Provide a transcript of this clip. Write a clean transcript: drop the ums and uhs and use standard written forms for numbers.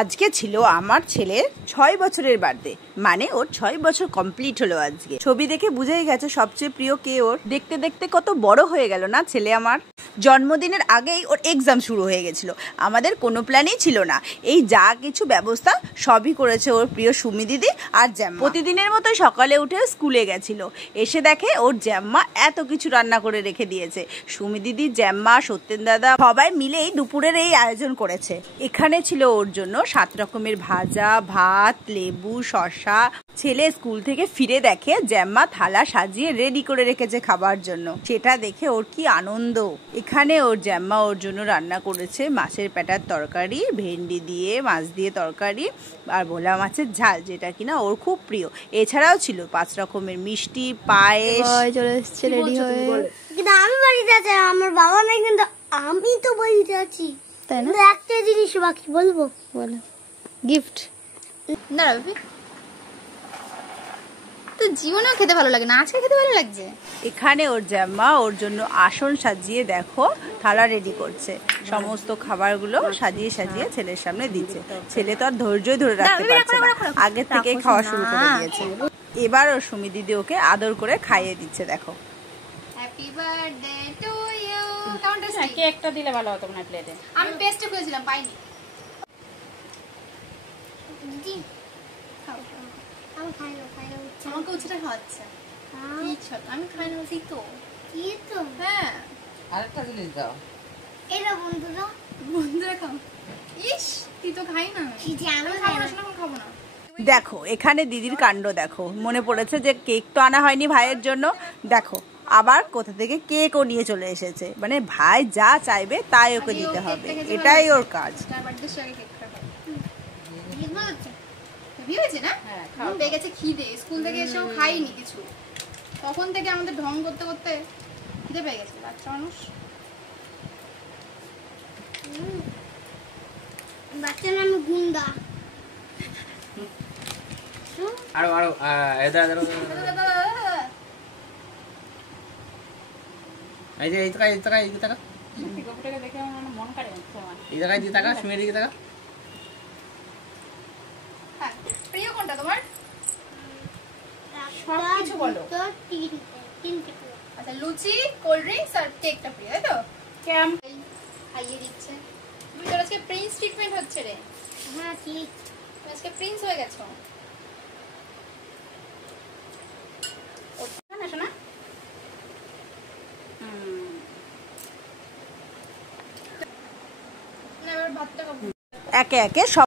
আজকে ছিল আমার ছেলের 6 বছরের বার্থডে, মানে ওর 6 বছর কমপ্লিট হলো আজকে। ছবি দেখে বুঝেই গেছে সবচেয়ে প্রিয় কে ওর। দেখতে দেখতে কত বড় হয়ে গেল না ছেলে আমার। জন্মদিনের আগেই ওর এক্সাম শুরু হয়ে গেছিল। আমাদের কোনো প্ল্যানই ছিল না। এই যা কিছু ব্যবস্থা সবই করেছে ওর প্রিয় সুমি দিদি আর জ্যাম্মা। প্রতিদিনের মতোই সকালে উঠে স্কুলে গেছিল, এসে দেখে ওর জ্যাম্মা এত কিছু রান্না করে রেখে দিয়েছে। সুমি দিদি, জ্যাম্মা, সত্যেন দাদা সবাই মিলেই দুপুরের এই আয়োজন করেছে। এখানে ছিল ওর জন্য 7 রকমের ভাজা, ভাত, লেবু, শসা। ছেলে স্কুল থেকে ফিরে দেখে জ্যাম্মা থালা সাজিয়ে রেডি করে রেখেছে খাবার জন্য। সেটা দেখে ওর কি আনন্দ। এখানে ওর জ্যাম্মা ওর জন্য রান্না করেছে মাছের পেটার তরকারি, ভেন্ডি দিয়ে মাছ দিয়ে তরকারি আর ভোলা মাছের ঝাল, যেটা কিনা ওর খুব প্রিয়। এছাড়াও ছিল 5 রকমের মিষ্টি, পায়েস। চলে এসেছে রেডি হয়ে। কিন্তু আমি বাড়িতে আছি, আমার বাবা নেই, কিন্তু আমি তো বাড়িতে আছি, তাই না? একটা জিনিস বাকি বলবো। বলো। গিফট না রবি, তো জীবনেও খেতে ভালো লাগে না, আজকে খেতে ভালো লাগছে। এখানে ওর জ্যাম্মা ওর জন্য আসন সাজিয়ে দেখো থালা রেডি করছে। সমস্ত খাবারগুলো সাজিয়ে সাজিয়ে ছেলের সামনে দিচ্ছে। ছেলে তো আর ধৈর্যই ধরে রাখতে পারছে না, আগে থেকে খাওয়া শুরু করে দিয়েছে। এবার ওর সুমি দিদি ওকে আদর করে খাইয়ে দিচ্ছে। দেখো, হ্যাপি বার্থডে টু ইউ। কেমন টেস্টি? কেকটা দিলে ভালো হতো না প্লেটে। আমি পেস্টে খুঁজেছিলাম, পাইনি। দিদি আমি খাই না আমাকে উচ্ছেটা খাওয়াচ্ছে। আমি খাই না ঠিক তো। কি তো? হ্যাঁ, আরেকটা জিনিস দাও। এরা বন্ধুরা খাও। ইস, তুই তো খাই না। দিদি আমি খাবো না, খাবো না। দেখো এখানে দিদির কাণ্ড দেখো। মনে পড়েছে যে কেক তো আনা হয়নি ভাইয়ের জন্য। দেখো আবার কোথা থেকে কেকও নিয়ে চলে এসেছে। মানে ভাই যা চাইবে তাই ওকে দিতে হবে, এটাই ওর কাজ। পেয়ে গেছে খিদে, স্কুল থেকে এসেও খাইনি কিছু। তখন থেকে আমাদের ঢং করতে করতে খিদে পেয়ে গেছে। বাচ্চা মানুষ। বাচ্চার নাম গুন্ডা। আরো আরো এই যে এই টাকা এই টাকা এই টাকা দেখে আমার মন কাড়ে যাচ্ছে। এই টাকা এই টাকা সুমির দিকে টাকা। হ্যাঁ, প্রিয় কোনটা তোমার? সবকিছু বলো। তো তিনটে। আচ্ছা, লুচি, কোল্ড ড্রিঙ্কস আর কেকটা প্রিয়, তাই তো? ক্যাম্প খাইয়ে দিচ্ছে। তুমি তোর আজকে প্রিন্স ট্রিটমেন্ট হচ্ছে রে। হ্যাঁ ঠিক। তুমি আজকে প্রিন্স হয়ে গেছো। ওটা না শোনা। না, এবার ভাতটা খাবো। একে একে সব